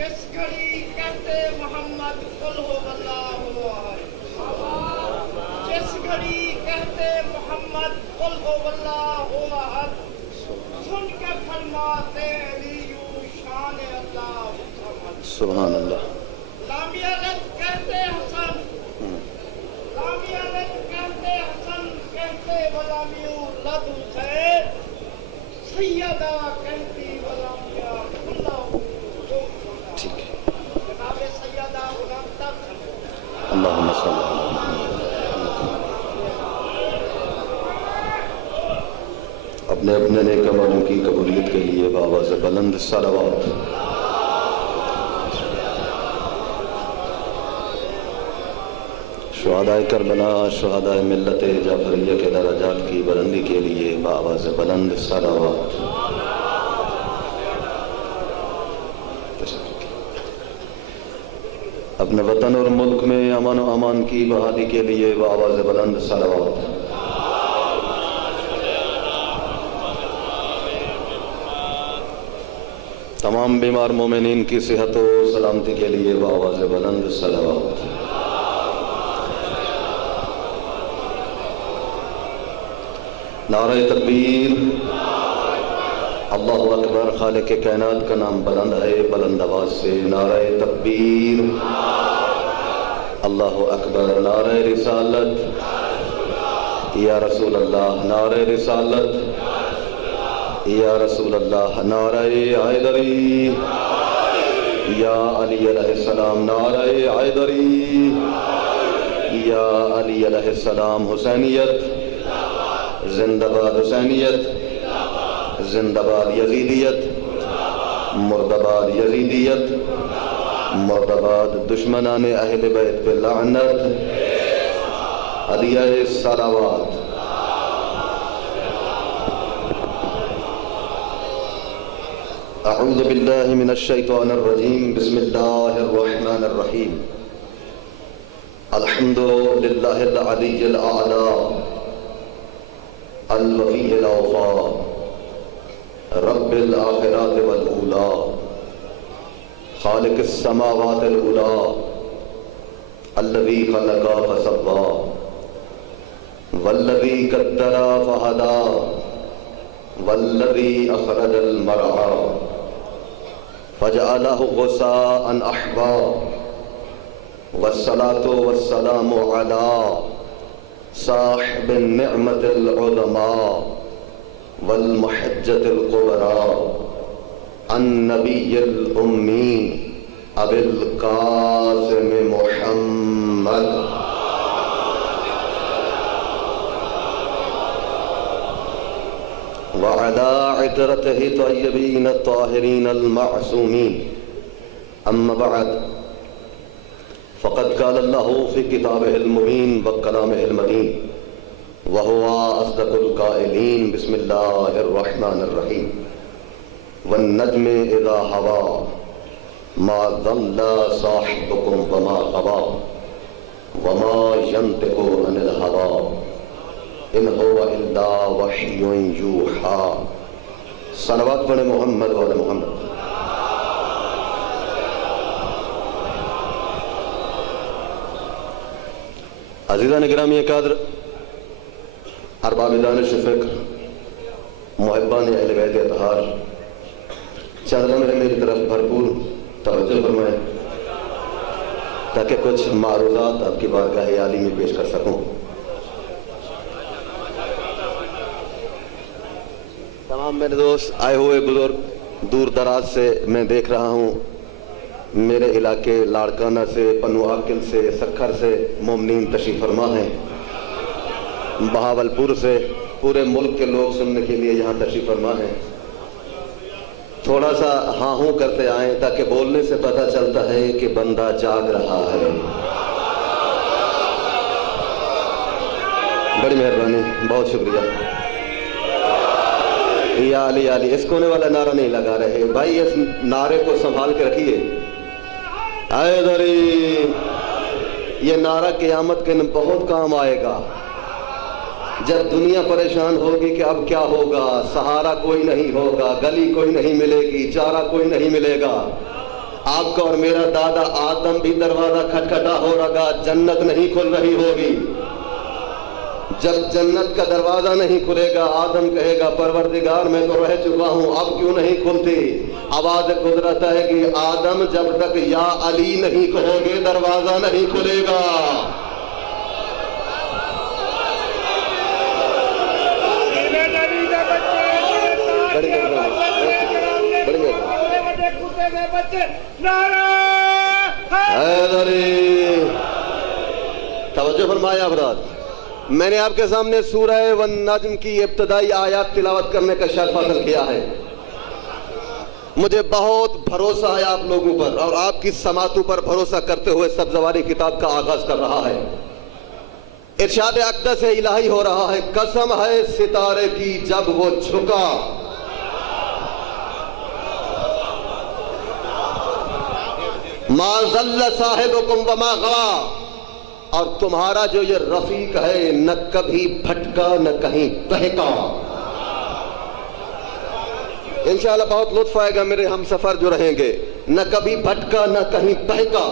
جس گھڑی کہتے محمد قل ہو اللہ احد، جس گھڑی کہتے محمد قل ہو اللہ احد، سن کے فرماتے علیو شان اللہ محمد سبحان اللہ۔ لامی الگ کہتے حسن، لامی الگ کہتے حسن، کہتے ولامیو لد حسین، سیدہ کہتی ولامیہ اللہ ٹھیک ہے، جناب سیدہ غلام تک اللہم صلی اللہ علیہ وسلم۔ اپنے اپنے نیک عملوں کی قبولیت کے لیے بآواز بلند صلوات۔ شہدائے کربلا، شہدائے ملت جعفریہ کے درجات کی بلندی کے لیے بآواز بلند صلوات۔ اپنے وطن اور ملک میں امن و امان کی بحالی کے لیے بآواز بلند صلوات۔ تمام بیمار مومنین کی صحت و سلامتی کے لیے بآواز بلند صلوات۔ نعرہ تکبیر، اللہ اکبر، خالق کائنات کا نام بلند ہے، بلند آواز سے نعرہ تکبیر، اللہ اکبر، نعرہ رسالت، یا رسول اللہ، نعرہ رسالت، یا رسول اللہ، نعرہ حیدری، یا علی علیہ السلام، نعرہ حیدری، یا علی علیہ السلام، حسینیت زندہ باد، حسینیت زندہ باد، یزیدیت مرد آباد، یزیدیت مرد آباد، دشمنان اہل بیت پہ لعنت، ہدیہ صلوات۔ اعوذ باللہ من الشیطان الرجیم، بسم اللہ الرحمن الرحیم، الحمد للہ العلی الاعلی الوفی الاوفا، رب الآخرات والاولا، خالق السماوات الاولا، الذی خلق فسوا، والذی قدر فہدا، والذی اخرج المرعى فجعلہ غثاء احوا، والصلاة والسلام علی صاحب النعمة العظمى والمحجة الكبرى النبي الأمي أبي القاسم محمد وعلى عترته طيبين الطاهرين المعصومين، أما بعد، فقد قال الله في كتابه المبين وكلامه المتين وهو أصدق القائلين، بسم الله الرحمن الرحيم، والنجم إذا هوى ما ضل صاحبكم وما غوى وما ينطق عن الهوى إن هو إلا وحي يوحى۔ صلوات پڑھیں محمد وعلى محمد۔ عزیزان گرامی قدر، ارباب دانش فکر، محبان اہل بیت اطہار، چند لمحے میری طرف بھرپور توجہ فرمائیں تاکہ کچھ معروضات آپ کی بارگاہ عالی میں پیش کر سکوں۔ تمام میرے دوست، آئے ہوئے بزرگ، دور دراز سے میں دیکھ رہا ہوں، میرے علاقے لاڑکانہ سے، پنو عاقل سے، سکھر سے مومنین تشریف فرما ہیں، بہاولپور سے، پورے ملک کے لوگ سننے کے لیے یہاں تشریف فرما ہیں۔ تھوڑا سا ہاں ہوں کرتے آئیں تاکہ بولنے سے پتہ چلتا ہے کہ بندہ جاگ رہا ہے۔ بڑی مہربانی، بہت شکریہ۔ یا علی علی، اس کونے والا نعرہ نہیں لگا رہے بھائی، اس نعرے کو سنبھال کے رکھیے۔ حیدری، یہ نعرہ قیامت کے دن بہت کام آئے گا، جب دنیا پریشان ہوگی کہ اب کیا ہوگا، سہارا کوئی نہیں ہوگا، گلی کوئی نہیں ملے گی، چارہ کوئی نہیں ملے گا، آپ کا اور میرا دادا آدم بھی دروازہ کھٹکھٹا ہو رہا، جنت نہیں کھل رہی ہوگی۔ جب جنت کا دروازہ نہیں کھلے گا، آدم کہے گا پروردگار میں تو رہ چکا ہوں، اب کیوں نہیں کھلتی؟ آواز قدرت ہے کہ آدم جب تک یا علی نہیں کہو گے دروازہ نہیں کھلے گا۔ توجہ فرمایا حضرات، میں نے آپ کے سامنے سورہ والنجم کی ابتدائی آیات تلاوت کرنے کا شرف حاصل کیا ہے۔ مجھے بہت بھروسہ ہے آپ لوگوں پر، اور آپ کی سماعتوں پر بھروسہ کرتے ہوئے سبزواری کتاب کا آغاز کر رہا ہے۔ ارشاد اقدس الہی ہو رہا ہے، قسم ہے ستارے کی جب وہ جھکا، ما ضل صاحبکم وما غوا، اور تمہارا جو یہ رفیق ہے نہ کبھی بھٹکا نہ کہیں بہکا۔ انشاءاللہ بہت لطف آئے گا میرے ہم سفر جو رہیں گے، نہ کبھی بھٹکا نہ کہیں بہکا،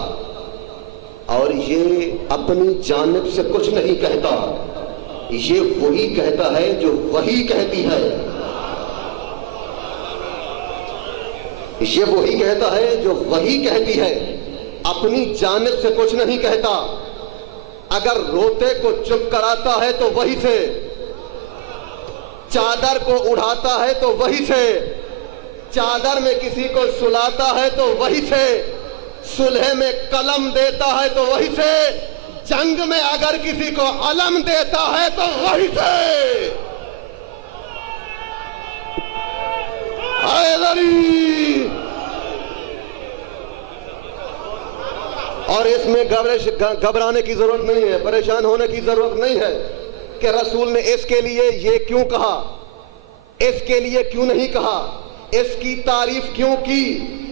اور یہ اپنی جانب سے کچھ نہیں کہتا، یہ وہی کہتا ہے جو وہی کہتی ہے، یہ وہی کہتا ہے جو وہی کہتی ہے، اپنی جانب سے کچھ نہیں کہتا۔ اگر روتے کو چپ کراتا ہے تو وہی سے، چادر کو اڑاتا ہے تو وہی سے، چادر میں کسی کو سلاتا ہے تو وہی سے، صلح میں قلم دیتا ہے تو وہی سے، جنگ میں اگر کسی کو علم دیتا ہے تو وہی سے۔ حیدری، اور اس میں گھبرانے کی ضرورت نہیں ہے، پریشان ہونے کی ضرورت نہیں ہے کہ رسول نے اس کے لیے یہ کیوں کہا، اس کے لیے کیوں نہیں کہا، اس کی تعریف کیوں کی،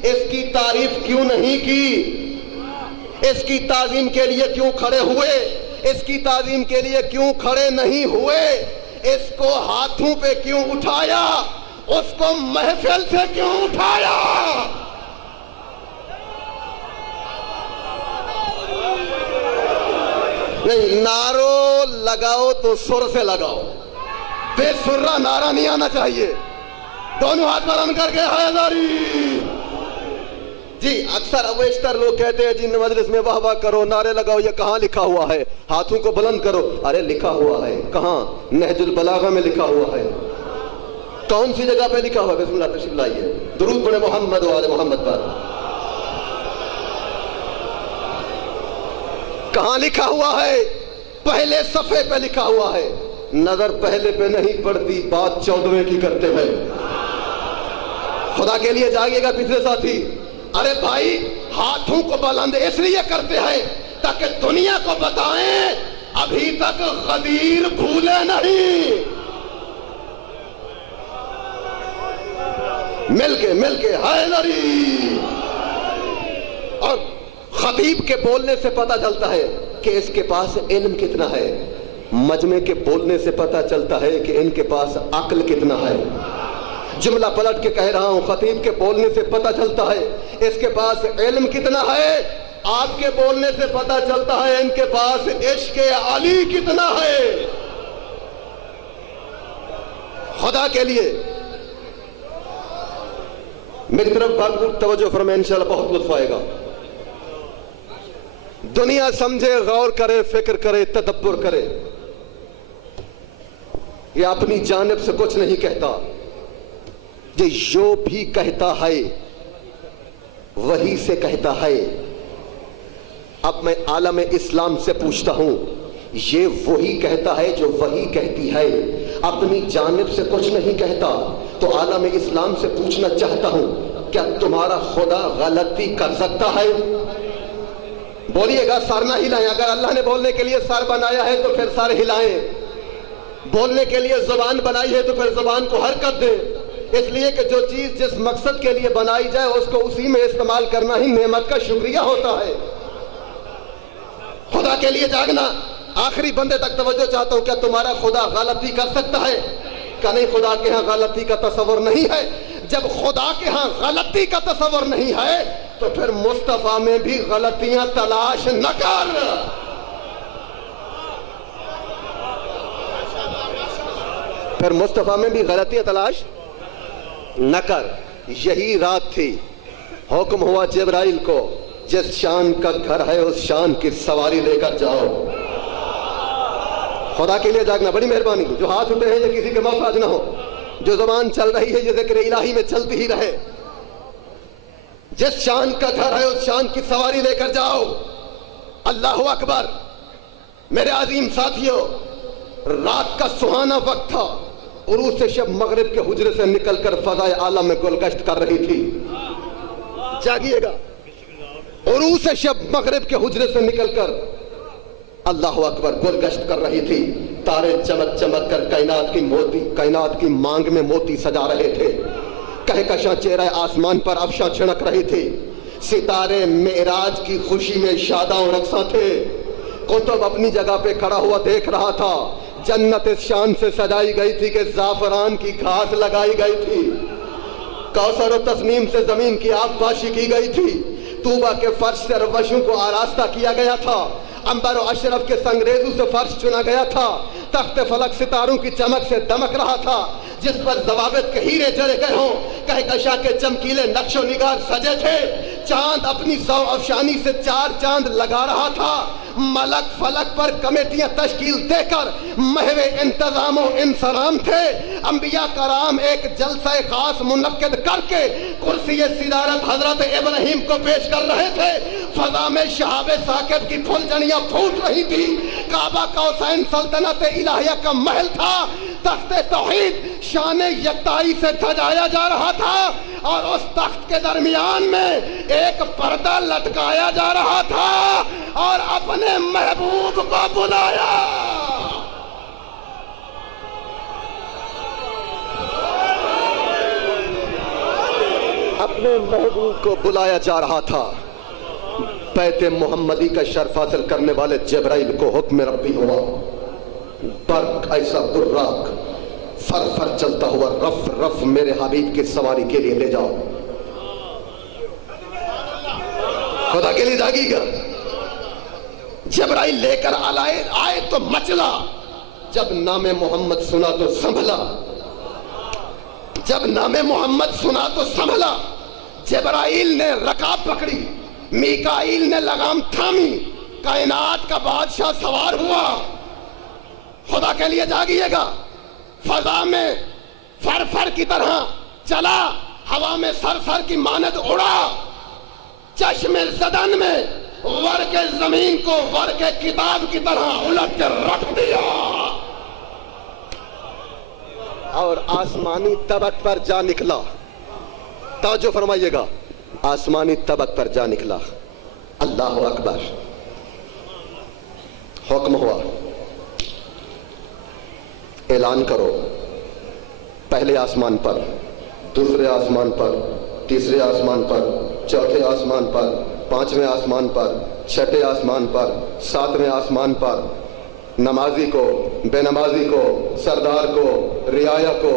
اس کی تعریف کیوں نہیں کی، اس کی تعظیم کے لیے کیوں کھڑے ہوئے، اس کی تعظیم کے لیے کیوں کھڑے نہیں ہوئے، اس کو ہاتھوں پہ کیوں اٹھایا، اس کو محفل سے کیوں اٹھایا۔ نہیں، نعرو لگاؤ تو سر سے لگاؤ، بے سرہ نعرہ نہیں آنا چاہیے۔ دونوں ہاتھ بلند کر کے حیدری۔ جی اکثر اویشتر لوگ کہتے ہیں جن مجلس میں واہ واہ کرو، نعرے لگاؤ، یہ کہاں لکھا ہوا ہے؟ ہاتھوں کو بلند کرو۔ ارے لکھا ہوا ہے، کہاں؟ نہج البلاغہ میں لکھا ہوا ہے۔ کون سی جگہ پہ لکھا ہوا ہے؟ بسم اللہ تشریف لائیے، درود پڑھے محمد و آل محمد پر۔ کہاں لکھا ہوا ہے؟ پہلے صفحے پہ لکھا ہوا ہے۔ نظر پہلے پہ نہیں پڑتی، بات 14ویں کی کرتے ہیں۔ خدا کے لیے جاگے گا پچھلے ساتھی۔ ارے بھائی، ہاتھوں کو بلند اس لیے کرتے ہیں تاکہ دنیا کو بتائیں ابھی تک غدیر بھولے نہیں۔ مل کے حیدری۔ اور خطیب کے بولنے سے پتہ چلتا ہے کہ اس کے پاس علم کتنا ہے، مجمع کے بولنے سے پتہ چلتا ہے کہ ان کے پاس عقل کتنا ہے۔ جملہ پلٹ کے کہہ رہا ہوں، خطیب کے بولنے سے پتہ چلتا ہے اس کے پاس علم کتنا ہے، آپ کے بولنے سے پتہ چلتا ہے ان کے پاس عشق علی کتنا ہے۔ خدا کے لیے میری طرف بھرپور توجہ فرمائیں، انشاءاللہ بہت لطف آئے گا۔ دنیا سمجھے، غور کرے، فکر کرے، تدبر کرے، یہ اپنی جانب سے کچھ نہیں کہتا، یہ جو بھی کہتا ہے وہی سے کہتا ہے۔ اب میں عالم اسلام سے پوچھتا ہوں، یہ وہی کہتا ہے جو وہی کہتی ہے، اپنی جانب سے کچھ نہیں کہتا، تو عالم اسلام سے پوچھنا چاہتا ہوں، کیا تمہارا خدا غلطی کر سکتا ہے؟ بولیے گا، سر نہ ہلائیں۔ اگر اللہ نے بولنے کے لیے سر بنایا ہے تو پھر سر ہلائیں، بولنے کے لیے زبان بنائی ہے تو پھر زبان کو حرکت دیں، اس لیے کہ جو چیز جس مقصد کے لیے بنائی جائے اس کو اسی میں استعمال کرنا ہی نعمت کا شکریہ ہوتا ہے۔ خدا کے لیے جاگنا۔ آخری بندے تک توجہ چاہتا ہوں، کیا تمہارا خدا غلطی کر سکتا ہے؟ کہ نہیں، خدا کے ہاں غلطی کا تصور نہیں ہے۔ جب خدا کے ہاں غلطی کا تصور نہیں ہے تو پھر مصطفیٰ میں بھی غلطیاں تلاش نہ کر. پھر مصطفیٰ میں بھی غلطیاں تلاش نہ کر. یہی رات تھی، حکم ہوا جبرائیل کو جس شان کا گھر ہے اس شان کی سواری لے کر جاؤ. خدا کے لیے جاگنا بڑی مہربانی. جو ہاتھ اٹھے ہیں یہ کسی کے محتاج نہ ہو. جو زبان چل رہی ہے یہ ذکر الہی میں چلتی ہی رہے. جس شان کا گھر ہے اس شان کی سواری لے کر جاؤ. اللہ اکبر. میرے عظیم ساتھیوں، رات کا سہانا وقت تھا. عروس شب مغرب کے حجرے سے نکل کر فضائے عالم میں گلگشت کر رہی تھی. جاگیے گا. عروس شب مغرب کے حجرے سے نکل کر اللہ اکبر گلگشت کر رہی تھی. تارے چمک چمک کر کائنات کی مانگ میں موتی سجا رہے تھے. کہکشاں چہرہ آسمان پر افشاں چھڑک رہی تھی. ستارے معراج کی خوشی میں شاداں و رقصاں تھے. قطب اپنی جگہ پہ کھڑا ہوا دیکھ رہا تھا. جنت اس شان سے سجائی گئی تھی کہ زعفران کی گھاس لگائی گئی تھی. کوثر و تسنیم سے زمین کی آب پاشی کی گئی تھی. طوبہ کے فرش سے روشوں کو آراستہ کیا گیا تھا. عنبر و اشرف کے سنگریزوں سے فرش چنا گیا تھا. تخت فلک ستاروں کی چمک سے دمک رہا تھا جس پر ضوابط کے ہیرے جڑے گئے ہوں. کہکشاں کے چمکیلے نقش و نگار سجے تھے. چاند اپنی ذو افشانی سے 4 چاند لگا رہا تھا. ملک فلک پر کمیٹیاں تشکیل دے کر محو انتظام و انصرام تھے. انبیاء کرام ایک جلسہ خاص منعقد کر کے کرسی صدارت حضرت ابراہیم کو پیش کر رہے تھے. فضا میں شہاب ثاقب کی پھلجھڑیاں پھوٹ رہی تھی. کعبہ قوسین سلطنت الہیہ کا محل تھا. تخت توحید شان یکتائی سے سجایا جا رہا تھا اور اس تخت کے درمیان میں ایک پردہ لٹکایا جا رہا تھا اور اپنے محبوب کو بلایا. اپنے محبوب کو بلایا جا رہا تھا. بیت محمدی کا شرف حاصل کرنے والے جبرائیل کو حکم ربی ہوا. برق ایسا براق فر فر چلتا ہوا رف رف میرے حبیب کی سواری کے لیے لے جاؤ. خدا کے لیے جاگی گا. جبرائیل لے کر آئے تو مچلا. جب نام محمد سنا تو سنبھلا. جب نام محمد سنا تو سنبھلا. جبرائیل نے رکاب پکڑی, میکائیل نے لگام تھامی. کائنات کا بادشاہ سوار ہوا. خدا کے لیے جاگیے گا. فضا میں فر فر کی طرح چلا, ہوا میں سر سر کی مانند اڑا. چشم زدن میں ور کے زمین کو ور کے کتاب کی طرح الٹ کے رکھ دیا اور آسمانی طبق پر جا نکلا. توجہ فرمائیے گا, آسمانی طبق پر جا نکلا. اللہ اکبر. حکم ہوا اعلان کرو. پہلے آسمان پر, دوسرے آسمان پر, تیسرے آسمان پر, چوتھے آسمان پر, 5ویں آسمان پر, 6ٹھے آسمان پر, 7ویں آسمان پر نمازی کو, بے نمازی کو, سردار کو, رعایا کو,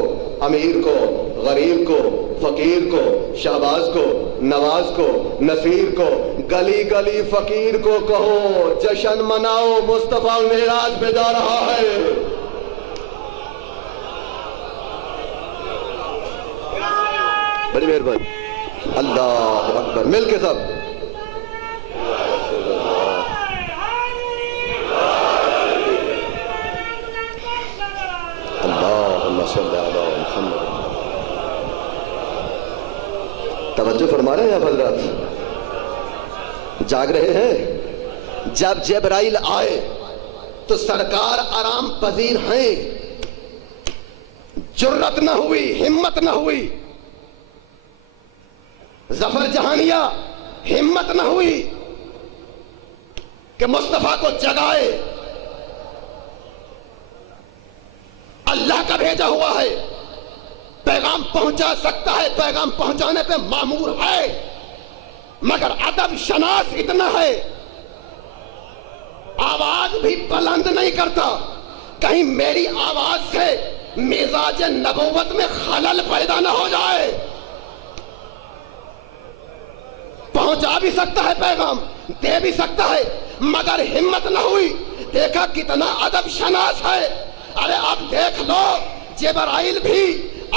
امیر کو, غریب کو, فقیر کو, شہباز کو, نواز کو, نصیر کو, گلی گلی فقیر کو کہو جشن مناؤ, مصطفیٰ معراج پہ جا رہا ہے. بڑی مہربانی. اللہ اکبر. مل کے سب اللہم صلی علی محمد. توجہ فرما رہے ہیں آپ حضرات؟ جاگ رہے ہیں؟ جب جبرائیل آئے تو سرکار آرام پذیر ہیں. جرت نہ ہوئی, ہمت نہ ہوئی. ظفر جہانیہ ہمت نہ ہوئی کہ مصطفیٰ کو جگائے. اللہ کا بھیجا ہوا ہے, پیغام پہنچا سکتا ہے, پیغام پہنچانے پہ مامور ہے, مگر ادب شناس اتنا ہے آواز بھی بلند نہیں کرتا. کہیں میری آواز سے مزاج نبوت میں خلل پیدا نہ ہو جائے. پہنچا بھی سکتا ہے پیغام، دے بھی سکتا ہے، مگر ہمت نہ ہوئی۔ دیکھا کتنا ادب شناس ہے۔ ارے اب دیکھ لو جبرائیل بھی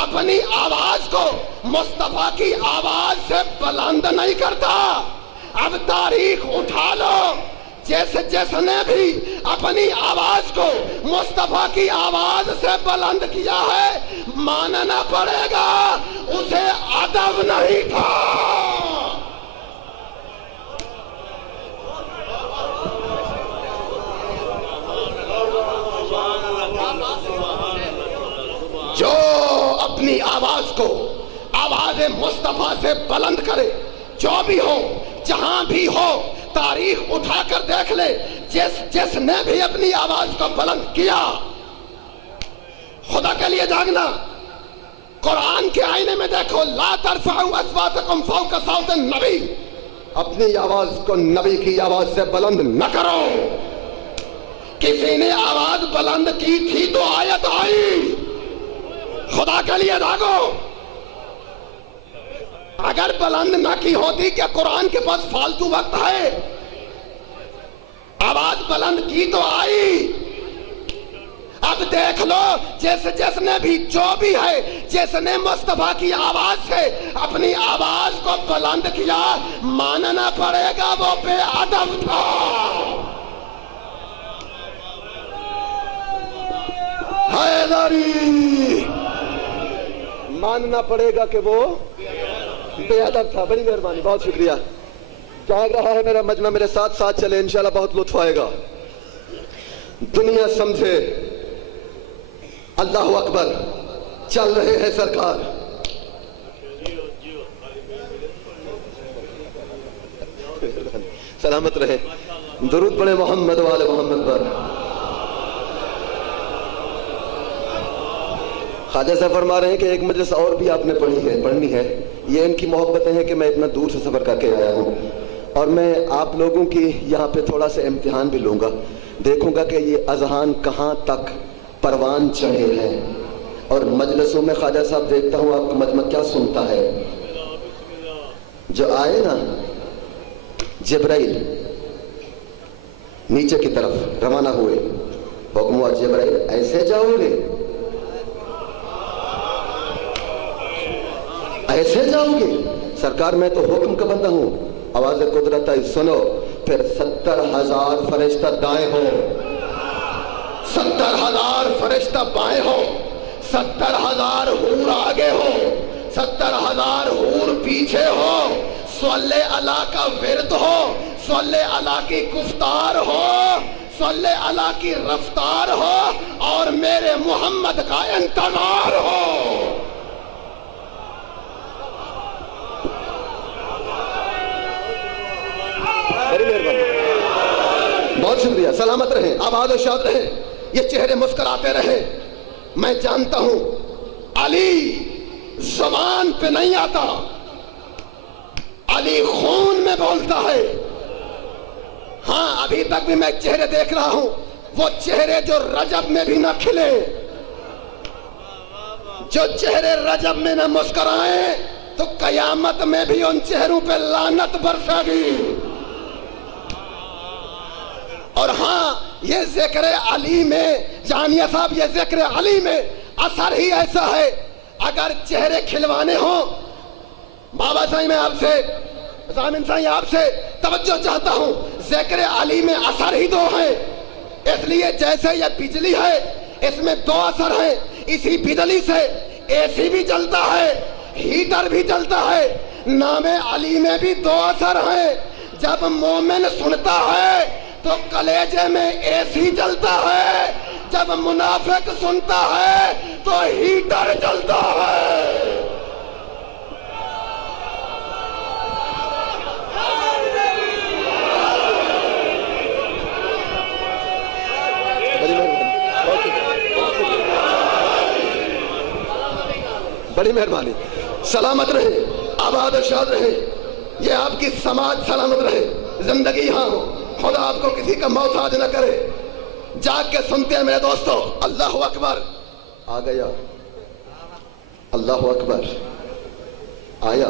اپنی آواز کو مصطفیٰ کی آواز سے بلند نہیں کرتا۔ اب تاریخ اٹھا لو، جس نے بھی اپنی آواز کو مصطفیٰ کی آواز سے بلند کیا ہے، ماننا پڑے گا اسے ادب نہیں تھا۔ جو اپنی آواز کو آواز مصطفیٰ سے بلند کرے، جو بھی ہو جہاں بھی ہو، تاریخ اٹھا کر دیکھ لے، جس نے بھی اپنی آواز کو بلند کیا، خدا کے لیے جاگنا۔ قرآن کے آئینے میں دیکھو، لا ترفعوا اصواتکم فوق صوت النبی، اپنی آواز کو نبی کی آواز سے بلند نہ کرو۔ کسی نے آواز بلند کی تھی تو آیت آئی، خدا کے لیے جاگو۔ اگر بلند نہ کی ہوتی، کیا قرآن کے پاس فالتو وقت ہے؟ آواز بلند کی تو آئی۔ اب دیکھ لو، جس نے بھی، جو بھی ہے، جس نے مصطفیٰ کی آواز سے اپنی آواز کو بلند کیا، ماننا پڑے گا وہ بے ادب تھا۔ حیدری، ماننا پڑے گا کہ وہ بے ادب تھا۔ بڑی مہربانی، بہت شکریہ۔ جاگ رہا ہے میرا مجمع، میرے ساتھ ساتھ چلے، انشاءاللہ بہت لطف آئے گا۔ دنیا سمجھے، اللہ اکبر، چل رہے ہیں سرکار۔ سلامت رہے، درود پڑھے محمد والے محمد پر۔ خواجہ صاحب فرما رہے ہیں کہ ایک مجلس اور بھی آپ نے پڑھنی ہے۔ یہ ان کی محبتیں ہیں کہ میں اتنا دور سے سفر کر کے آیا ہوں، اور میں آپ لوگوں کی یہاں پہ تھوڑا سا امتحان بھی لوں گا، دیکھوں گا کہ یہ اذہان کہاں تک پروان چڑھے ہیں۔ اور مجلسوں میں خواجہ صاحب دیکھتا ہوں آپ کا مجمع کیا سنتا ہے۔ جو آئے نا جبرائیل نیچے کی طرف روانہ ہوئے، حکم ہوا جبرائیل ایسے جاؤ گے، ایسے جاؤ گے؟ سرکار میں تو حکم کا بندہ ہوں، آواز قدرت ہے سنو۔ پھر 70,000 فرشتہ دائیں ہو، 70,000 فرشتہ بائیں ہو، 70,000 حور آگے ہو، 70,000 حور پیچھے ہو، صلی اللہ کا ورد ہو، صلی اللہ کی گفتار ہو، صلی اللہ کی رفتار ہو، اور میرے محمد کا انتظار ہو۔ بڑی مہربانی، بہت شکریہ۔ سلامت رہیں، آباد و شاد رہیں، یہ چہرے مسکراتے رہیں۔ میں جانتا ہوں علی زبان پہ نہیں آتا، علی خون میں بولتا ہے۔ ہاں ابھی تک بھی میں چہرے دیکھ رہا ہوں، وہ چہرے جو رجب میں بھی نہ کھلے، جو چہرے رجب میں نہ مسکرائیں، تو قیامت میں بھی ان چہروں پہ لعنت برسے گی۔ اور ہاں یہ ذکر علی میں، جانیہ صاحب، یہ ذکر علی میں اثر ہی ایسا ہے۔ اگر چہرے کھلوانے ہوں، بابا صاحب میں آپ سے، ضامن صاحب آپ سے توجہ چاہتا ہوں، ذکر علی میں اثر ہی دو ہیں۔ اس لیے جیسے یہ بجلی ہے، اس میں دو اثر ہیں، اسی بجلی سے اے سی بھی چلتا ہے، ہیٹر بھی چلتا ہے۔ نام علی میں بھی دو اثر ہیں۔ جب مومن سنتا ہے تو کلیجے میں اے سی چلتا ہے، جب منافق سنتا ہے تو ہیٹر چلتا ہے۔ بڑی مہربانی، سلامت رہے، آباد و شاد رہے، یہ آپ کی سماج سلامت رہے، زندگی ہاں ہو، خدا آپ کو کسی کا محتاج نہ کرے۔ جاگ کے سنتے ہیں میرے دوستو، اللہ اکبر آ گیا، اللہ اکبر آیا،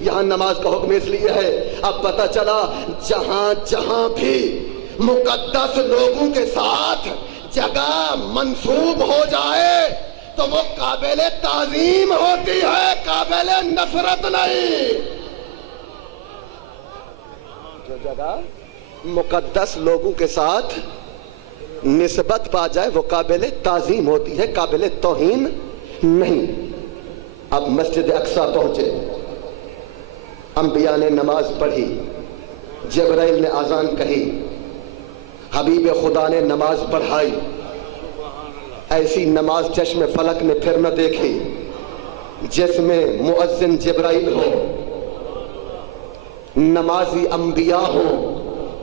یہاں نماز کا حکم اس لیے ہے اب پتہ چلا جہاں جہاں بھی مقدس لوگوں کے ساتھ جگہ منسوب ہو جائے تو وہ قابل تعظیم ہوتی ہے، قابل نفرت نہیں۔ جو جگہ مقدس لوگوں کے ساتھ نسبت پا جائے وہ قابل تعظیم ہوتی ہے، قابل توہین نہیں۔ اب مسجد اقصی پہنچے، انبیاء نے نماز پڑھی، جبرائیل نے اذان کہی، حبیب خدا نے نماز پڑھائی، ایسی نماز چشم فلک نے پھر نہ دیکھی جس میں مؤذن جبرائیل ہو، نمازی انبیاء ہو،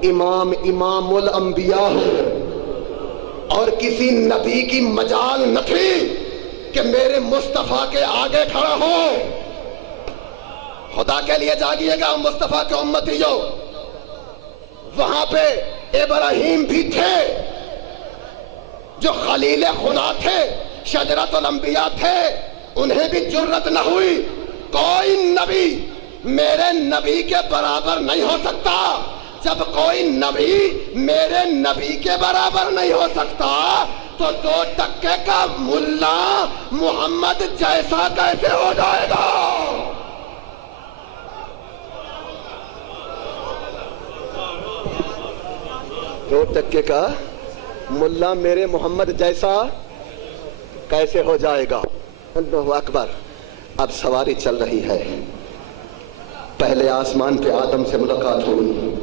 امام الانبیاء ہو، اور کسی نبی کی مجال نہ تھی کہ میرے مصطفیٰ کے آگے کھڑا ہو۔ خدا کے لیے جاگیے گا مصطفیٰ کے امتیوں، وہاں پہ ابراہیم بھی تھے جو خلیل خدا تھے، شجرۃ الانبیاء تھے، انہیں بھی جرت نہ ہوئی کوئی نبی میرے نبی کے برابر نہیں ہو سکتا۔ جب کوئی نبی میرے نبی کے برابر نہیں ہو سکتا تو 2 ٹکے کا ملا محمد جیسا کیسے ہو جائے گا؟ دو ٹکے کا ملا میرے محمد جیسا کیسے ہو جائے گا؟ اللہ اکبر۔ اب سواری چل رہی ہے، پہلے آسمان پہ آدم سے ملاقات ہوئی،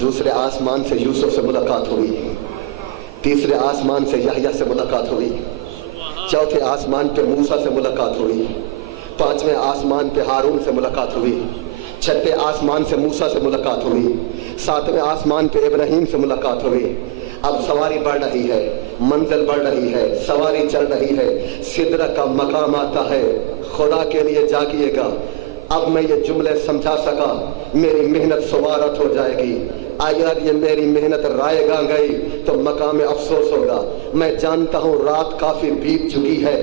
دوسرے آسمان سے یوسف سے ملاقات ہوئی، تیسرے آسمان سے یحییٰ سے ملاقات ہوئی، چوتھے آسمان پہ موسیٰ سے ملاقات ہوئی، پانچویں آسمان پہ ہارون سے ملاقات ہوئی، چھٹے آسمان سے موسیٰ سے ملاقات ہوئی، ساتویں آسمان پہ ابراہیم سے ملاقات ہوئی۔ اب سواری بڑھ رہی ہے، منزل بڑھ رہی ہے، سواری چل رہی ہے، سدرہ کا مقام آتا ہے۔ خدا کے لیے جاگیے گا، اب میں یہ جملے سمجھا سکا میری محنت سوارت ہو جائے گی۔ اگر یہ میری محنت رائے گاں گئی تو مقام افسوس ہوگا۔ میں جانتا ہوں رات کافی بیت چکی ہے،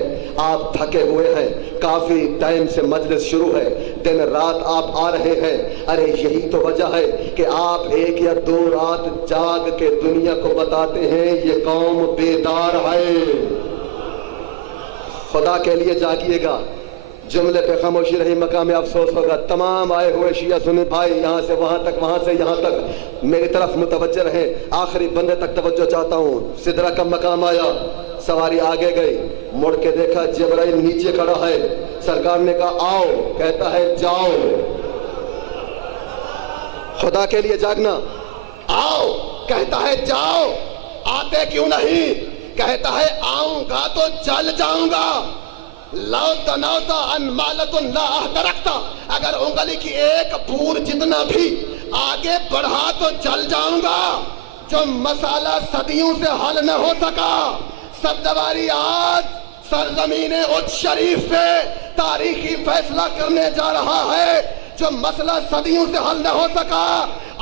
آپ تھکے ہوئے ہیں، کافی ٹائم سے مجلس شروع ہے، دن رات آپ آ رہے ہیں۔ ارے یہی تو وجہ ہے کہ آپ 1 یا 2 رات جاگ کے دنیا کو بتاتے ہیں یہ قوم بیدار ہے۔ خدا کے لیے جاگیے گا، جملے پہ خاموشی رہی مقام افسوس ہوگا۔ تمام آئے ہوئے شیعہ سنی بھائی یہاں سے وہاں تک، وہاں سے یہاں تک میری طرف متوجہ رہے، آخری بندے تک توجہ چاہتا ہوں۔ سدرہ کا مقام آیا، سواری آگے گئی، مڑ کے دیکھا جبرائیل نیچے کھڑا ہے۔ سرکار نے کہا آؤ، کہتا ہے جاؤ۔ خدا کے لیے جاگنا، آؤ کہتا ہے جاؤ، آتے کیوں نہیں؟ کہتا ہے آؤں گا تو جل جاؤں گا۔ لو تنوتا ان مالت لا احترقتا، اگر انگلی کی ایک پور جتنا بھی آگے بڑھا تو جل جاؤں گا۔ جو مسئلہ صدیوں سے حل نہ ہو سکا، سبزواری آج سرزمین اچ شریف پہ تاریخی فیصلہ کرنے جا رہا ہے۔ جو مسئلہ صدیوں سے حل نہ ہو سکا،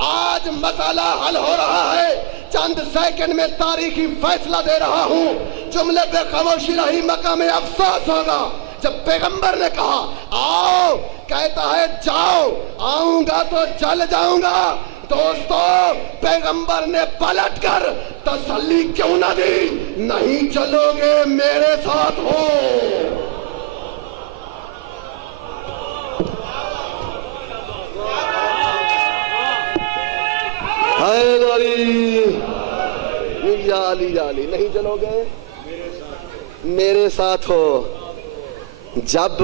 آج مسئلہ حل ہو رہا ہے۔ چند سیکنڈ میں تاریخی فیصلہ دے رہا ہوں۔ جملے پہ خاموشی رہی مقام افسوس ہوگا۔ جب پیغمبر نے کہا آؤ، کہتا ہے جاؤ، آؤں گا تو جل جاؤں گا۔ دوستو، پیغمبر نے پلٹ کر تسلی کیوں نہ دی؟ نہیں چلو گے میرے ساتھ ہو۔ یا علی یا علی، نہیں چلو گے میرے ساتھ ہو۔ جب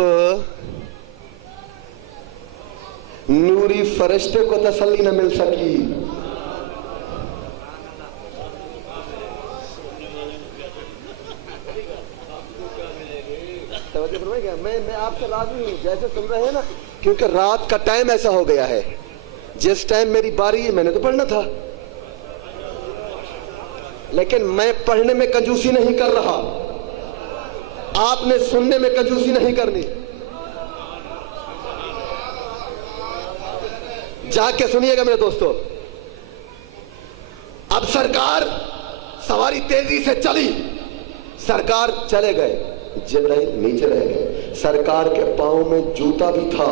نوری فرشتے کو تسلی نہ مل سکی، میں آپ سے راضی ہوں جیسے سن رہے ہیں نا، کیونکہ رات کا ٹائم ایسا ہو گیا ہے، جس ٹائم میری باری ہے میں نے تو پڑھنا تھا، لیکن میں پڑھنے میں کنجوسی نہیں کر رہا، آپ نے سننے میں کنجوسی نہیں کرنی۔ جا کے سنیے گا میرے دوستو۔ اب سرکار سواری تیزی سے چلی، سرکار چلے گئے، جبرائیل نیچے رہ گئے۔ سرکار کے پاؤں میں جوتا بھی تھا،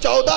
14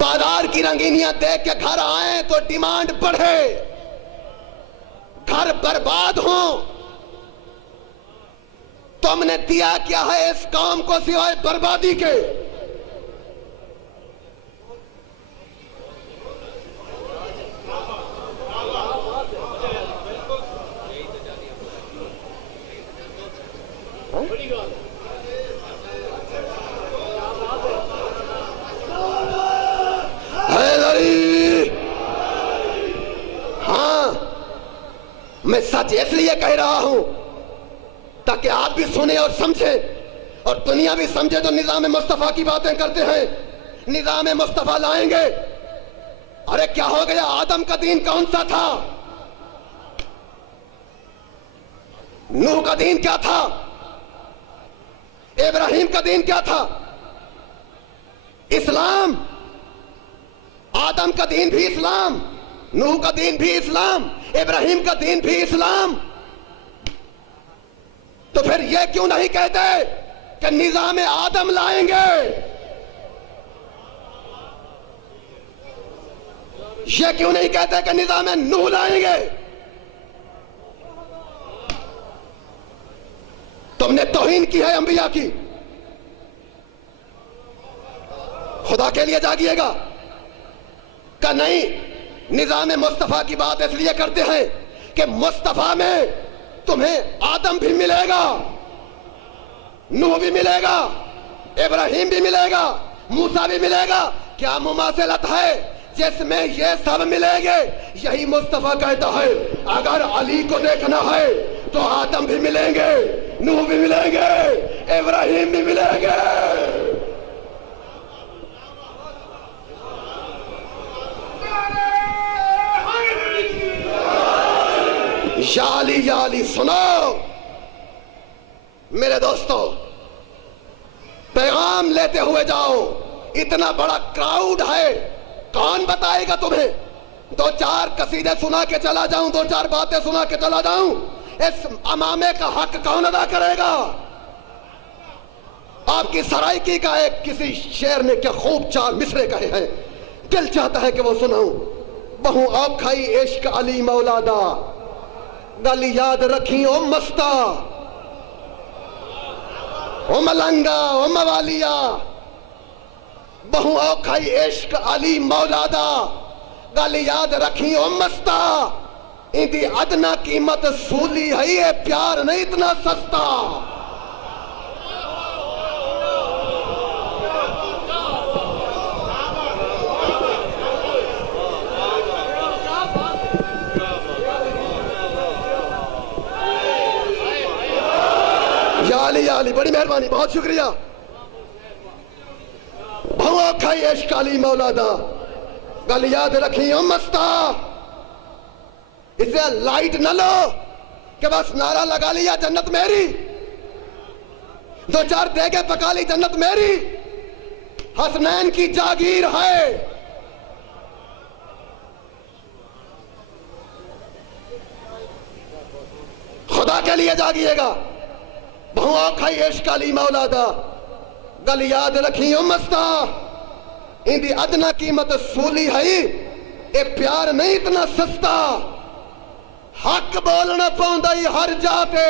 بازار کی رنگینیاں دیکھ کے گھر آئیں تو ڈیمانڈ بڑھے، گھر برباد ہوں۔ تم نے دیا کیا ہے اس قوم کو سوائے بربادی کے؟ ہاں، میں سچ اس لیے کہہ رہا ہوں تاکہ آپ بھی سنیں اور سمجھیں اور دنیا بھی سمجھے۔ تو نظام مصطفیٰ کی باتیں کرتے ہیں، نظام مصطفیٰ لائیں گے۔ ارے کیا ہو گیا؟ آدم کا دین کون سا تھا؟ نوح کا دین کیا تھا؟ ابراہیم کا دین کیا تھا؟ اسلام۔ آدم کا دین بھی اسلام، نوح کا دین بھی اسلام، ابراہیم کا دین بھی اسلام۔ تو پھر یہ کیوں نہیں کہتے کہ نظام آدم لائیں گے؟ یہ کیوں نہیں کہتے کہ نظام نوح لائیں گے؟ تم نے توہین کی ہے انبیاء کی۔ خدا کے لیے جاگیے گا کہ نہیں، نظام مصطفیٰ کی بات اس لیے کرتے ہیں کہ مصطفیٰ میں تمہیں آدم بھی ملے گا، نوح بھی ملے گا، ابراہیم بھی ملے گا، موسیٰ بھی ملے گا۔ کیا مماثلت ہے جس میں یہ سب ملیں گے؟ یہی مصطفیٰ کہتا ہے اگر علی کو دیکھنا ہے تو آدم بھی ملیں گے، نوح بھی ملیں گے، ابراہیم بھی ملیں گے۔ یا علی یا علی۔ سنو میرے دوستو، پیغام لیتے ہوئے جاؤ۔ اتنا بڑا کراؤڈ ہے، کون بتائے گا تمہیں؟ دو چار قصیدے سنا کے چلا جاؤں، دو چار باتیں سنا کے چلا جاؤں، اس امامے کا حق کون ادا کرے گا؟ آپ کی سرائکی کا ایک کسی شعر نے کیا خوب چار مصرے کہے ہیں، دل چاہتا ہے کہ وہ سناؤں۔ بہو اوکھائی عشق علی مولادا، گل یاد رکھی او مستا، او ملنگا او موالیا، بہو اوکھائی عشق علی مولادا، گل یاد رکھی او مستا، اندی ادنا قیمت سولی ہے، یہ پیار نہیں اتنا سستا۔ یا علی، بڑی مہربانی، بہت شکریہ۔ بھوا کھائی عشق علی مولادا، گل یاد رکھی او مستا۔ اسے لائٹ نہ لو کہ بس نعرہ لگا لیا جنت میری، دو چار دیگے پکا لی جنت میری، حسنین کی جاگیر ہے۔ خدا کے لیے جاگیے گا۔ بہوا کھائی عشق علی مولادا، گل یاد رکھی او مستا، اندی ادنا قیمت سولی ہے، اے پیار نہیں اتنا سستا۔ حق بولنا پوندا ہی ہر جاتے،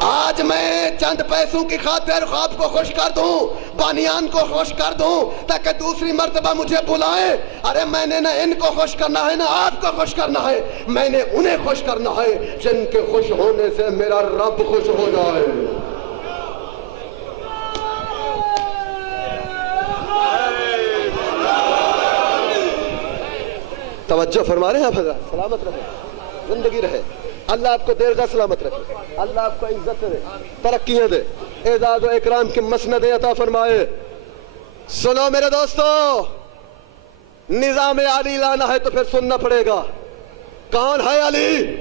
آج میں چند پیسوں کی خاطر خواب کو خوش کر دوں، بانیان کو خوش کر دوں تاکہ دوسری مرتبہ مجھے بلائیں۔ ارے میں نے نہ ان کو خوش کرنا ہے نہ آپ کو خوش کرنا ہے، میں نے انہیں خوش کرنا ہے جن کے خوش ہونے سے میرا رب خوش ہو جائے۔ توجہ فرما رہے ہیں حضرات؟ سلامت رہے، زندگی رہے، اللہ آپ کو دیر گاہ سلامت رکھے، اللہ آپ کو عزت دے، ترقیاں دے، اعزاز و اکرام کی مسندیں عطا فرمائے۔ سنو میرے دوستو، نظام علی لانا ہے تو پھر سننا پڑے گا۔ کون ہے علی؟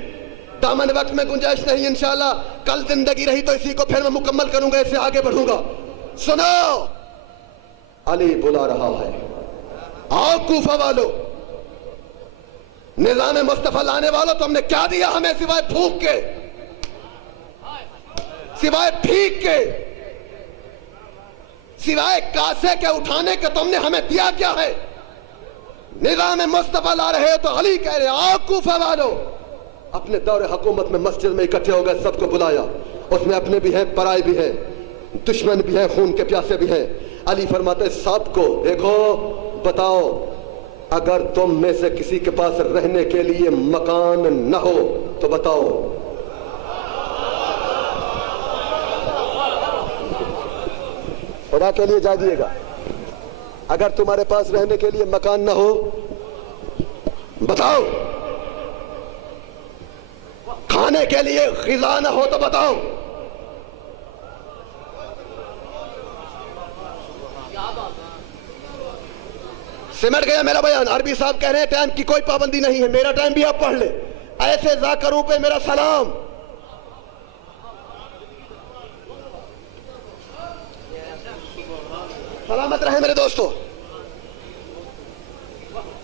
دامن وقت میں گنجائش نہیں، انشاءاللہ کل زندگی رہی تو اسی کو پھر میں مکمل کروں گا، اس سے آگے بڑھوں گا۔ سنو، علی بلا رہا ہے، آؤ کوفہ والو، نظام مصطفیٰ لانے والوں، تم نے کیا دیا ہمیں سوائے پھونک کے؟ سوائے بھیک کے، سوائے کاسے کے اٹھانے کے تم نے ہمیں دیا کیا ہے؟ نظام مصطفیٰ لا رہے ہو تو علی کہہ رہے آؤ کوفہ والو۔ اپنے دور حکومت میں مسجد میں اکٹھے ہو گئے، سب کو بلایا، اس میں اپنے بھی ہیں، پرائے بھی ہیں، دشمن بھی ہیں، خون کے پیاسے بھی ہیں۔ علی فرماتے سب کو دیکھو، بتاؤ اگر تم میں سے کسی کے پاس رہنے کے لیے مکان نہ ہو تو بتاؤ۔ خدا کے لیے جا دیے گا، اگر تمہارے پاس رہنے کے لیے مکان نہ ہو بتاؤ، کھانے کے لیے غذا نہ ہو تو بتاؤ۔ سمٹ گیا میرا بیان۔ عربی صاحب کہہ رہے ہیں ٹائم کی کوئی پابندی نہیں ہے، میرا ٹائم بھی آپ پڑھ لیں۔ ایسے ذاکروں پہ میرا سلام۔ سلامت رہے میرے دوستو۔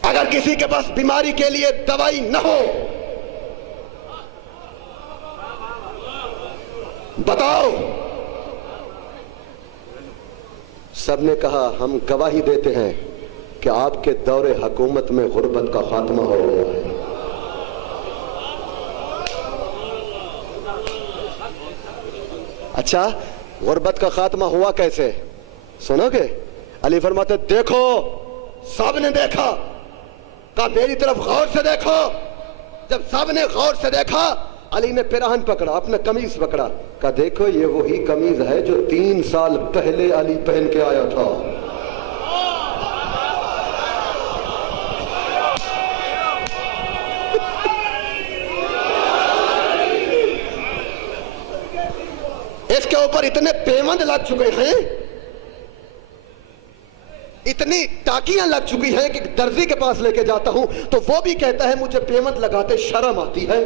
اگر کسی کے پاس بیماری کے لیے دوائی نہ ہو بتاؤ۔ سب نے کہا ہم گواہی دیتے ہیں کہ آپ کے دور حکومت میں غربت کا خاتمہ ہو گیا ہے۔ اچھا، غربت کا خاتمہ ہوا کیسے؟ سنو گے؟ علی فرماتے دیکھو، سب نے دیکھا، کہا میری طرف غور سے دیکھو۔ جب سب نے غور سے دیکھا، علی نے پیراہن پکڑا، اپنا قمیض پکڑا، کہا دیکھو یہ وہی قمیض ہے جو 3 سال پہلے علی پہن کے آیا تھا۔ اس کے اوپر اتنے پیوند لگ چکے ہیں، اتنی ٹاکیاں لگ چکی ہیں کہ درزی کے پاس لے کے جاتا ہوں تو وہ بھی کہتا ہے مجھے پیوند لگاتے شرم آتی ہے۔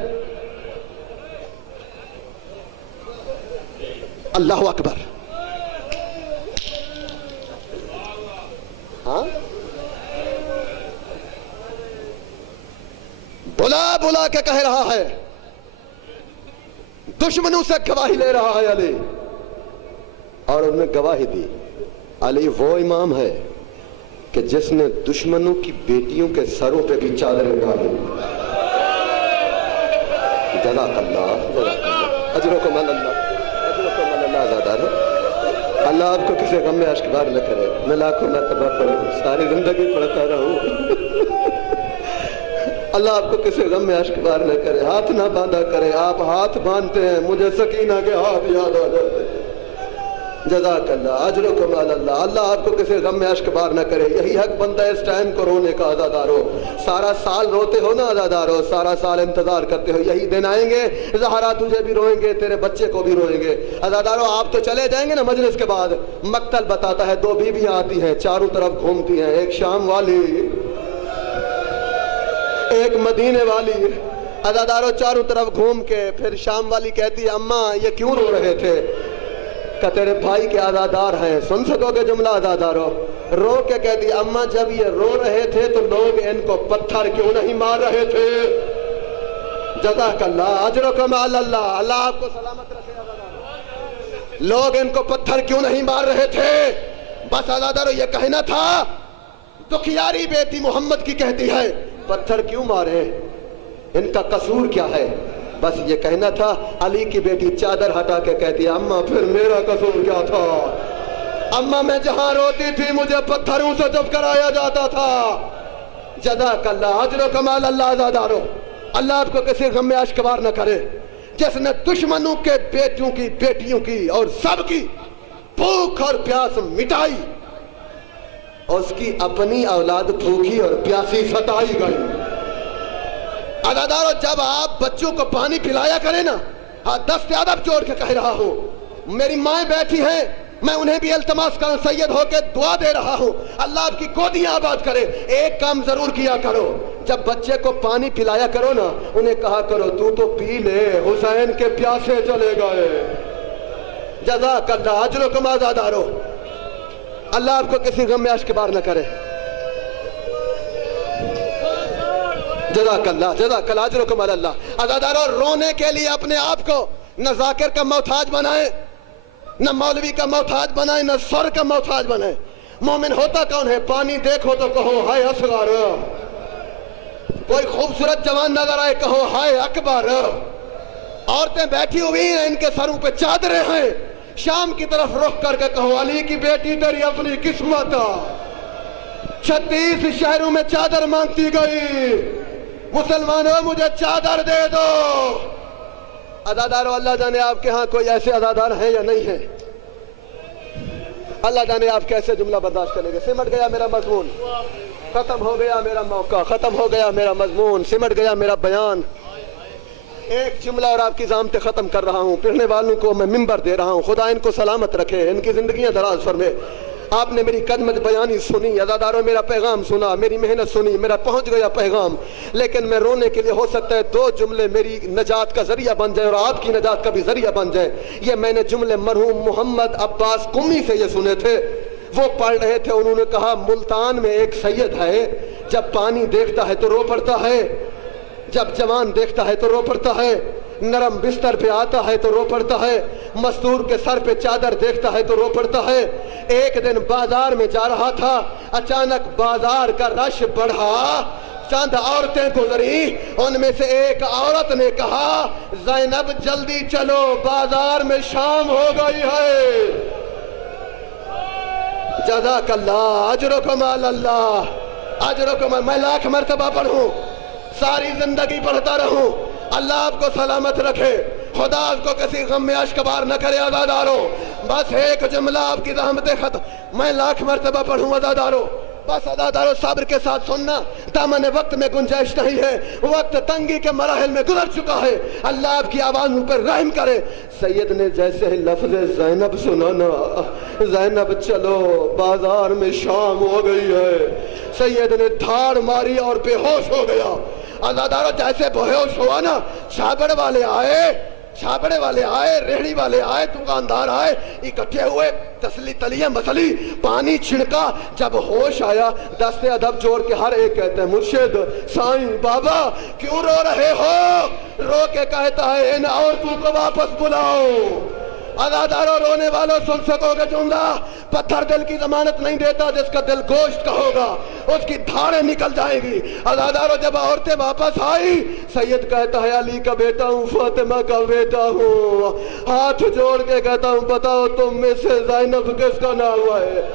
اللہ اکبر۔ ہاں، بلا بلا کے کہہ رہا ہے، دشمنوں سے گواہی لے رہا ہے علی، اور انہوں نے گواہی دی۔ علی وہ امام ہے کہ جس نے دشمنوں کی بیٹیوں کے سروں پہ بھی چادریں ڈالی۔ جزاک اللہ، اجرکم اللہ، اجرکم اللہ آزادار۔ اللہ آپ کو کسی غم میں اشکبار نہ کرے۔ میں لاکھوں مرتبہ پڑھوں، ساری زندگی پڑھتا رہوں، اللہ آپ کو کسی غم میں اشکبار نہ کرے، ہاتھ نہ باندھا کرے۔ آپ ہاتھ باندھتے ہیں، مجھے سکینہ کے ہاتھ یاد آ جاتے ہیں۔ جزاک اللہ، اجرکم اللہ۔ اللہ آپ کو کسی غم میں اشک بار نہ کرے۔ یہی حق بنتا ہے اس ٹائم کو رونے کا عزادارو۔ سارا سال روتے ہو نا عزادارو، سارا سال انتظار کرتے ہو، یہی دن آئیں گے زہرا تجھے بھی روئیں گے، تیرے بچے کو بھی روئیں گے۔ عزادارو آپ تو چلے جائیں گے نا مجلس کے بعد، مقتل بتاتا ہے 2 بیویاں آتی ہیں، چاروں طرف گھومتی ہیں، ایک شام والی ایک مدینے والی۔ عزادارو چاروں طرف گھوم کے پھر شام والی کہتی ہے اماں یہ کیوں رو رہے تھے؟ کہ تیرے بھائی کے عزادار ہیں۔ سن سکو گے جملہ عزادارو؟ رو کے کہتی اماں جب یہ رو رہے تھے تو لوگ ان کو پتھر کیوں نہیں مار رہے تھے؟ جزاک اللہ، اجرکم اللہ۔ اللہ آپ کو سلامت رکھے عزادارو۔ لوگ ان کو پتھر کیوں نہیں مار رہے تھے؟ بس عزادارو یہ کہنا تھا، دکھیاری بیٹی محمد کی کہتی ہے پتھر کیوں مارے، ان کا قصور کیا ہے؟ بس یہ کہنا تھا۔ علی کی بیٹی چادر ہٹا کے کہتی ہے اماں پھر میرا قصور کیا تھا؟ اماں میں جہاں روتی تھی مجھے پتھروں سے چپ کرایا جاتا تھا۔ جزاک اللہ، اجرکم اللہ عزادارو۔ اللہ آپ کو کسی غم میں اشکبار نہ کرے۔ جس نے دشمنوں کے بیٹیوں کی بیٹیوں کی اور سب کی بھوک اور پیاس مٹائی، اس کی اپنی اولاد بھوکی اور پیاسی ستائی گئی۔ عزادارو جب آپ بچوں کو پانی پلایا کریں نا، دست ادب جوڑ کے کہہ رہا ہوں، میری مائیں بیٹھی ہیں، میں انہیں بھی التماس کروں، سید ہو کے دعا دے رہا ہوں، اللہ آپ کی گودیاں آباد کرے۔ ایک کام ضرور کیا کرو، جب بچے کو پانی پلایا کرو نا، انہیں کہا کرو تو تو پی لے، حسین کے پیاسے چلے گئے۔ جزاک اللہ، اجرکم عزادارو۔ اللہ آپ کو کسی غم میں اشکبار نہ کرے۔ جزاک اللہ، جزاک اللہ، اجرکم اللہ۔ عزادارو رونے کے لیے اپنے آپ کو نہ ذاکر کا محتاج بنائیں، نہ مولوی کا محتاج بنائیں، نہ سر کا محتاج بنائیں۔ مومن ہوتا کون ہے؟ پانی دیکھو تو کہو ہائے اصغر، کوئی خوبصورت جوان نظر آئے کہو ہائے اکبر، عورتیں بیٹھی ہوئی ہیں ان کے سروں پہ چادریں ہیں، شام کی طرف رخ کر کے کہو علی کی بیٹی تیری اپنی قسمت، 36 شہروں میں چادر مانگتی گئی، مسلمانوں مجھے چادر دے دو۔ عزادارو اللہ جانے آپ کے ہاں کوئی ایسے عزادار ہیں یا نہیں ہیں؟ اللہ جانے آپ کیسے جملہ برداشت کریں گے۔ سمٹ گیا میرا مضمون، ختم ہو گیا میرا موقع، ختم ہو گیا میرا مضمون، سمٹ گیا میرا بیان۔ ایک جملہ اور آپ کی ضامطے ختم کر رہا ہوں، پڑھنے والوں کو میں منبر دے رہا ہوں، خدا ان کو سلامت رکھے، ان کی زندگیاں دراز فرمائے۔ آپ نے میری قدمت بیانی سنی، عزاداروں میرا پیغام سنا، میری محنت سنی، میرا پہنچ گیا پیغام، لیکن میں رونے کے لیے ہو سکتا ہے 2 جملے میری نجات کا ذریعہ بن جائے اور آپ کی نجات کا بھی ذریعہ بن جائے۔ یہ میں نے جملے مرحوم محمد عباس قمی سے یہ سنے تھے، وہ پڑھ رہے تھے، انہوں نے کہا ملتان میں ایک سید ہے، جب پانی دیکھتا ہے تو رو پڑتا ہے، جب جوان دیکھتا ہے تو رو پڑتا ہے، نرم بستر پہ آتا ہے تو رو پڑتا ہے، مستور کے سر پہ چادر دیکھتا ہے تو رو پڑتا ہے۔ ایک دن بازار میں جا رہا تھا، اچانک بازار کا رش بڑھا، چند عورتیں گزری، ان میں سے ایک عورت نے کہا زینب جلدی چلو بازار میں شام ہو گئی ہے۔ جزاک اللہ، اجرکم علی اللہ، اجرکم۔ میں لاکھ مرتبہ پڑھوں، ساری زندگی پڑھتا رہوں، اللہ آپ کو سلامت رکھے، خدا آپ کو کسی غم میں اشکبار نہ کرے۔ عزادارو بس ایک جملہ آپ کی زحمتیں ختم، میں لاکھ مرتبہ پڑھوں عزادارو، بس عزادارو صبر کے ساتھ سننا، دامن وقت میں گنجائش نہیں ہے، وقت تنگی کے مراحل میں گزر چکا ہے، اللہ آپ کی آوازوں پر رحم کرے۔ سید نے جیسے ہی لفظ زینب سنا نا، زینب چلو بازار میں شام ہو گئی ہے، سید نے دھاڑ ماری اور بے ہوش ہو گیا۔ عزادارو جیسے بے ہوش ہوا نا، چھاپڑ والے آئے، ریڑھی والے آئے، دکاندار آئے، اکٹھے ہوئے، تسلی تلیہ مسلی، پانی چھڑکا، جب ہوش آیا دست ادب جوڑ کے ہر ایک کہتے ہیں مرشد، سائیں، بابا کیوں رو رہے ہو؟ رو کے کہتا ہے ان عورتوں کو واپس بلاؤ۔ عزادارو رونے والوں سن سکو گے جملہ، پتھر دل کی ضمانت نہیں دیتا، جس کا دل گوشت کا ہوگا اس کی دھاڑیں نکل جائیں گی۔ عزادارو جب عورتیں واپس آئی، سید کہتا ہے علی کا بیٹا ہوں، فاطمہ کا بیٹا ہوں، ہاتھ جوڑ کے کہتا ہوں بتاؤ تم میں سے زینب کس کا نام ہے؟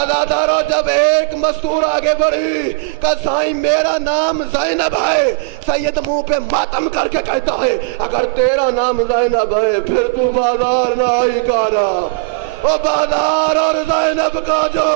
عزادارو جب ایک مستور آگے بڑھی کہ سائیں میرا نام زینب ہے، سید منہ پہ ماتم کر کے کہتا ہے اگر تیرا نام زینب ہے پھر تو بازار نہ آئی کارا، وہ بازار اور زینب کا جو